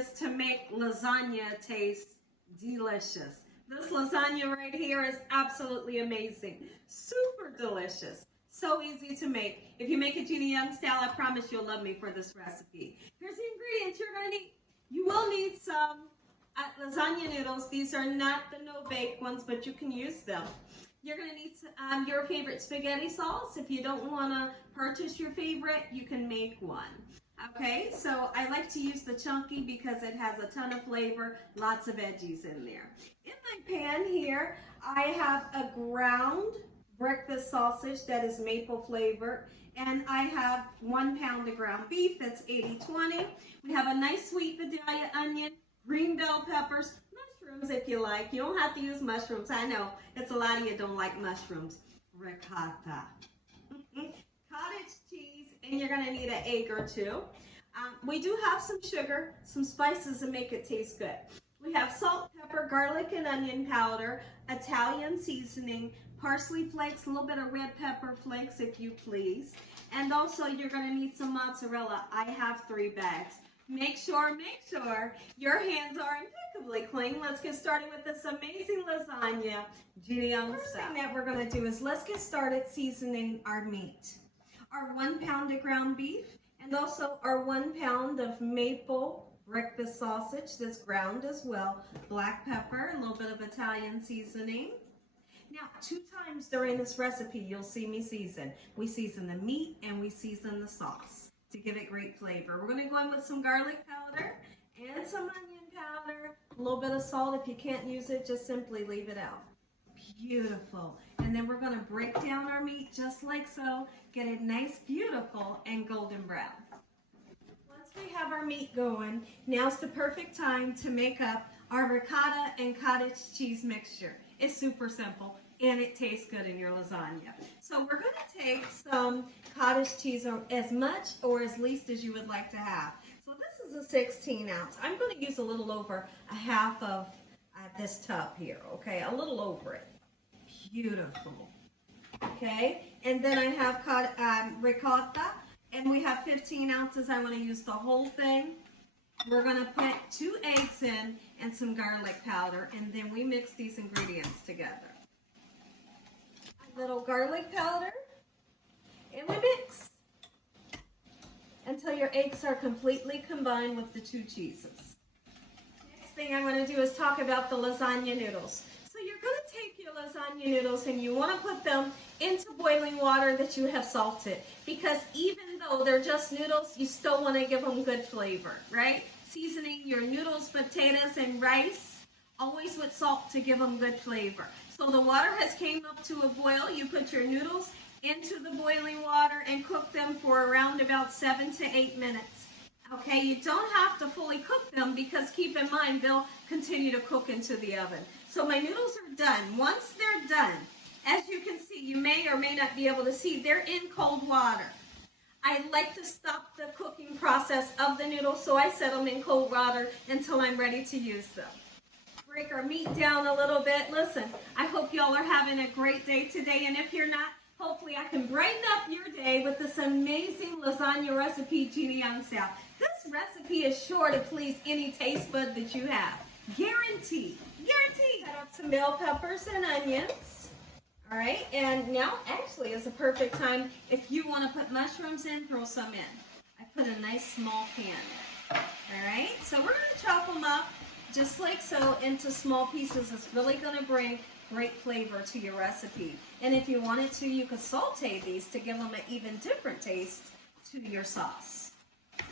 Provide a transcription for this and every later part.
ingredients to make lasagna taste delicious. This lasagna right here is absolutely amazing. Super delicious. So easy to make. If you make it Gina Young style, I promise you'll love me for this recipe. Here's the ingredients you're going to need. You will need some lasagna noodles. These are not the no-bake ones, but you can use them. You're going to need your favorite spaghetti sauce. If you don't want to purchase your favorite, you can make one. Okay, so I like to use the chunky because it has a ton of flavor, lots of veggies in there. In my pan here, I have a ground breakfast sausage that is maple flavored, and I have 1 pound of ground beef that's 80-20. We have a nice sweet Vidalia onion, green bell peppers, mushrooms if you like. You don't have to use mushrooms. I know it's a lot of you don't like mushrooms. Ricotta. Cottage cheese, and you're going to need an egg or two. We do have some sugar, some spices to make it taste good. We have salt, pepper, garlic, and onion powder, Italian seasoning, parsley flakes, a little bit of red pepper flakes if you please. And also you're going to need some mozzarella. I have 3 bags. Make sure your hands are impeccably clean. Let's get started with this amazing lasagna. First thing that we're going to do is let's get started seasoning our meat. Our 1 pound of ground beef, and also our 1 pound of maple breakfast sausage that's ground as well. Black pepper, a little bit of Italian seasoning. Now, 2 times during this recipe, you'll see me season. We season the meat and we season the sauce to give it great flavor. We're going to go in with some garlic powder and some onion powder, a little bit of salt. If you can't use it, just simply leave it out. Beautiful. And then we're going to break down our meat just like so. Get it nice, beautiful, and golden brown. Once we have our meat going, now's the perfect time to make up our ricotta and cottage cheese mixture. It's super simple and it tastes good in your lasagna. So we're going to take some cottage cheese, or as much or as least as you would like to have. So this is a 16 ounce. I'm going to use a little over a half of this tub here, okay? A little over it. Beautiful. Okay, and then I have ricotta, and we have 15 ounces. I want to use the whole thing. We're going to put 2 eggs in and some garlic powder, and then we mix these ingredients together. A little garlic powder, and we mix until your eggs are completely combined with the 2 cheeses. Next thing I'm going to do is talk about the lasagna noodles. So you're going to take your lasagna noodles and you want to put them into boiling water that you have salted, because even though they're just noodles, you still want to give them good flavor, right? Seasoning your noodles, potatoes, and rice, always with salt to give them good flavor. So the water has came up to a boil. You put your noodles into the boiling water and cook them for around about 7 to 8 minutes. Okay, you don't have to fully cook them because keep in mind they'll continue to cook into the oven. So my noodles are done. Once they're done, as you can see, you may or may not be able to see, they're in cold water. I like to stop the cooking process of the noodles, so I set them in cold water until I'm ready to use them. Break our meat down a little bit. Listen, I hope y'all are having a great day today, and if you're not, hopefully I can brighten up your day with this amazing lasagna recipe, Gina Young style. This recipe is sure to please any taste bud that you have. Guaranteed. Guaranteed. Cut up some bell peppers and onions. All right, and now actually is a perfect time if you want to put mushrooms in, throw some in. I put a nice small pan in. All right, so we're going to chop them up just like so into small pieces. It's really going to bring great flavor to your recipe. And if you wanted to, you could saute these to give them an even different taste to your sauce. Go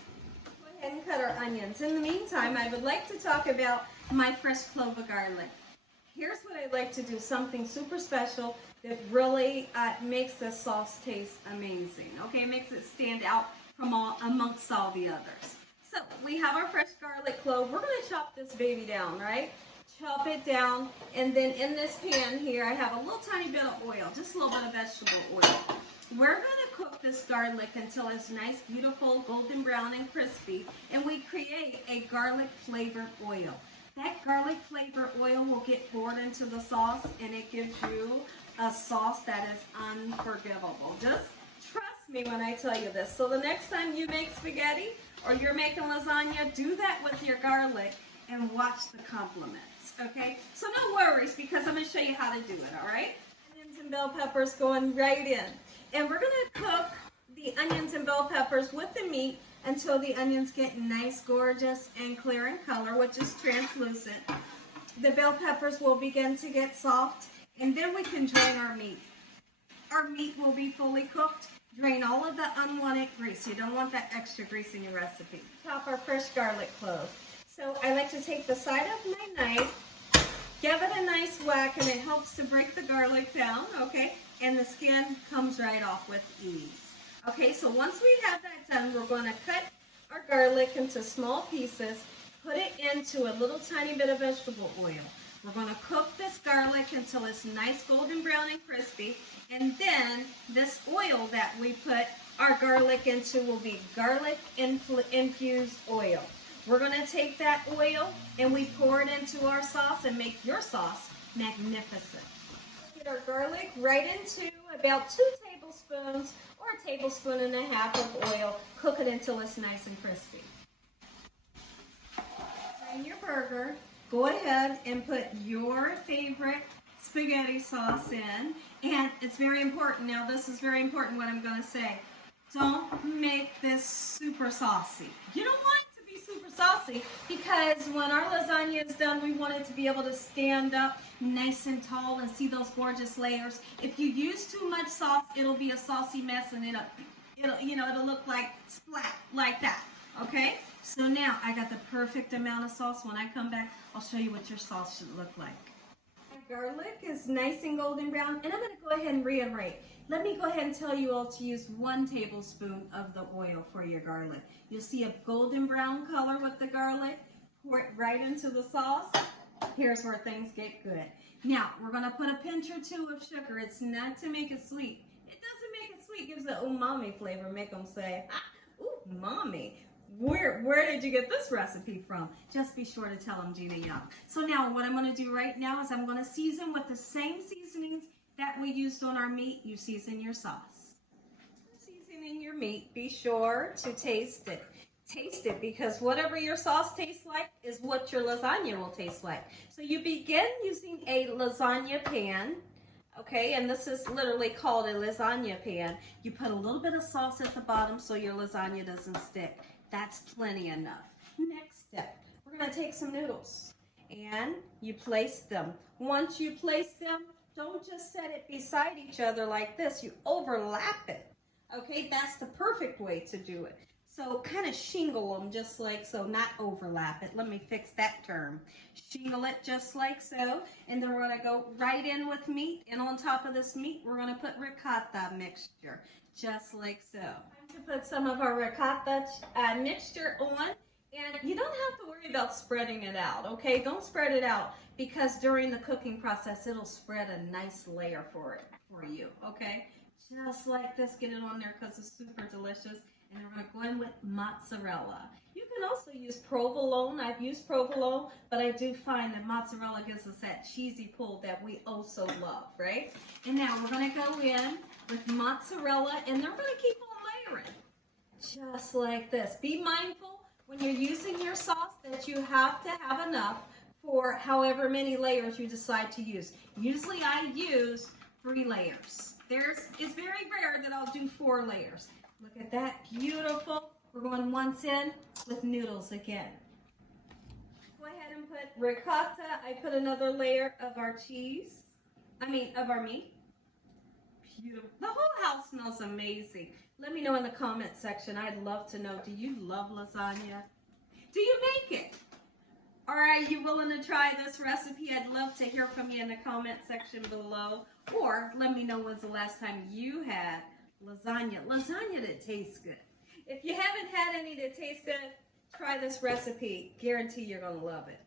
ahead and cut our onions. In the meantime, I would like to talk about my fresh clove of garlic. Here's what I like to do, something super special that really makes this sauce taste amazing. Okay, it makes it stand out from amongst all the others. So we have our fresh garlic clove. We're going to chop this baby down, right? Chop it down, and then in this pan here, I have a little tiny bit of oil, just a little bit of vegetable oil. We're going to cook this garlic until it's nice, beautiful, golden brown and crispy, and we create a garlic flavored oil. That garlic flavored oil will get poured into the sauce, and it gives you a sauce that is unforgivable. Just Trust me when I tell you this. So the next time you make spaghetti or you're making lasagna, do that with your garlic and watch the compliments, okay? So no worries, because I'm going to show you how to do it, all right? Onions and bell peppers going right in. And we're going to cook the onions and bell peppers with the meat until the onions get nice, gorgeous, and clear in color, which is translucent. The bell peppers will begin to get soft, and then we can drain our meat. Our meat will be fully cooked. Drain all of the unwanted grease. You don't want that extra grease in your recipe. Chop our fresh garlic clove. So I like to take the side of my knife, give it a nice whack, and it helps to break the garlic down, okay? And the skin comes right off with ease. Okay, so once we have that done, we're going to cut our garlic into small pieces, put it into a little tiny bit of vegetable oil. We're going to cook this garlic until it's nice golden brown and crispy, and then this oil that we put our garlic into will be garlic infused oil. We're going to take that oil and we pour it into our sauce and make your sauce magnificent. Get our garlic right into about 2 tablespoons or a tablespoon and a half of oil. Cook it until it's nice and crispy. Drain your burger. Go ahead and put your favorite spaghetti sauce in. And it's very important. Now, this is very important what I'm going to say. Don't make this super saucy. You don't want it to be super saucy, because when our lasagna is done, we want it to be able to stand up nice and tall and see those gorgeous layers. If you use too much sauce, it'll be a saucy mess, and it'll look like splat like that. Okay? So now I got the perfect amount of sauce. When I come back, I'll show you what your sauce should look like. My garlic is nice and golden brown, and I'm going to go ahead and reiterate. Let me go ahead and tell you all to use 1 tablespoon of the oil for your garlic. You'll see a golden brown color with the garlic. Pour it right into the sauce. Here's where things get good. Now, we're going to put a pinch or 2 of sugar. It's not to make it sweet. It doesn't make it sweet. It gives the umami flavor. Make them say, ah, ooh, mommy. Where did you get this recipe from? Just be sure to tell them Gina Young. So now what I'm going to do right now is I'm going to season with the same seasonings that we used on our meat. You season your sauce. Seasoning your meat, be sure to taste it. Taste it, because whatever your sauce tastes like is what your lasagna will taste like. So you begin using a lasagna pan. Okay, and this is literally called a lasagna pan. You put a little bit of sauce at the bottom so your lasagna doesn't stick. That's plenty enough. Next step, we're going to take some noodles and you place them. Once you place them, don't just set it beside each other like this. You overlap it. Okay, that's the perfect way to do it. So kind of shingle them just like so, not overlap it. Let me fix that term. Shingle it just like so. And then we're going to go right in with meat. And on top of this meat, we're going to put ricotta mixture, just like so. I'm going to put some of our ricotta mixture on. And you don't have to worry about spreading it out, okay? Don't spread it out, because during the cooking process, it'll spread a nice layer for you, okay? Just like this, get it on there because it's super delicious. And we're going to go in with mozzarella. You can also use provolone. I've used provolone, but I do find that mozzarella gives us that cheesy pull that we also love, right? And now we're going to go in with mozzarella, and then we're going to keep on layering. Just like this. Be mindful when you're using your sauce that you have to have enough for however many layers you decide to use. Usually I use 3 layers. It's very rare that I'll do 4 layers. Look at that, beautiful. We're going once in with noodles again. Go ahead and put ricotta. I put another layer of our of our meat. Beautiful. The whole house smells amazing. Let me know in the comment section. I'd love to know, do you love lasagna? Do you make it? Or are you willing to try this recipe? I'd love to hear from you in the comment section below. Or let me know when's the last time you had lasagna that tastes good. If you haven't had any that taste good, try this recipe. Guarantee you're going to love it.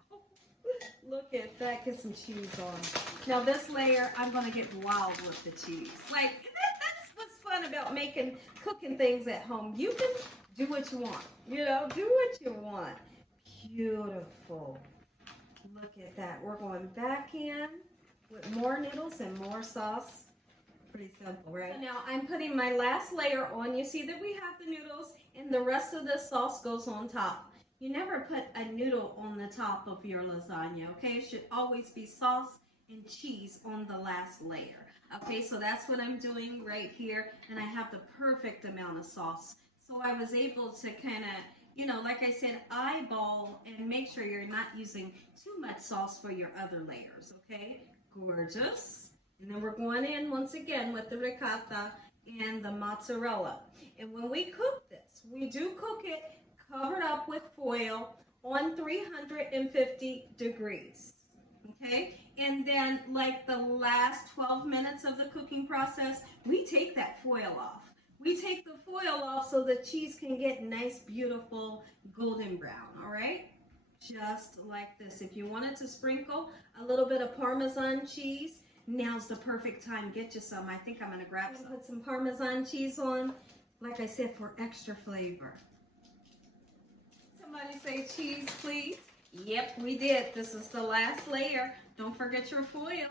Look at that. Get some cheese on. Now this layer, I'm going to get wild with the cheese. Like, that's what's fun about cooking things at home. You can do what you want. You know, do what you want. Beautiful. Look at that. We're going back in with more noodles and more sauce. Pretty simple, right? So now I'm putting my last layer on. You see that we have the noodles and the rest of the sauce goes on top. You never put a noodle on the top of your lasagna, okay? It should always be sauce and cheese on the last layer. Okay, so that's what I'm doing right here, and I have the perfect amount of sauce. So I was able to kind of, you know, like I said, eyeball and make sure you're not using too much sauce for your other layers, okay? Gorgeous. And then we're going in once again with the ricotta and the mozzarella. And when we cook this, we do cook it covered up with foil on 350 degrees. Okay, and then like the last 12 minutes of the cooking process, we take that foil off. We take the foil off so the cheese can get nice, beautiful golden brown, all right? Just like this. If you wanted to sprinkle a little bit of Parmesan cheese, now's the perfect time. Get you some. I think I'm going to grab some. Put some Parmesan cheese on, like I said, for extra flavor. Somebody say cheese, please. Yep, we did. This is the last layer. Don't forget your foil.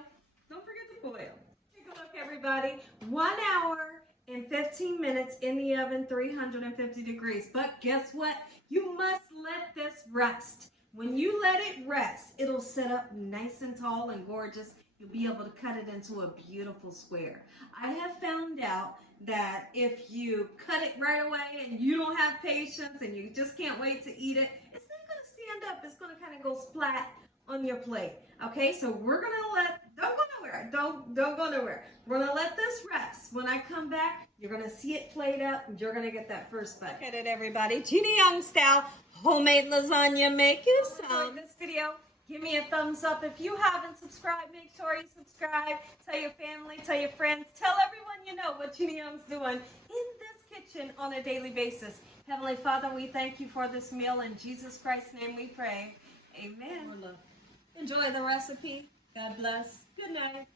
Don't forget the foil. Take a look, everybody. 1 hour and 15 minutes in the oven, 350 degrees. But guess what? You must let this rest. When you let it rest, it'll set up nice and tall and gorgeous. You'll be able to cut it into a beautiful square. I have found out that if you cut it right away and you don't have patience and you just can't wait to eat it, it's not going to stand up. It's going to kind of go splat on your plate. Okay, so we're going to don't go nowhere. Don't go nowhere. We're going to let this rest. When I come back, you're going to see it plate up and you're going to get that first bite. Look at it, everybody. Gina Young style homemade lasagna. Make you some. This video. Give me a thumbs up. If you haven't subscribed, make sure you subscribe. Tell your family, tell your friends, tell everyone you know what Gina Young's doing in this kitchen on a daily basis. Heavenly Father, we thank you for this meal. In Jesus Christ's name we pray. Amen. Enjoy the recipe. God bless. Good night.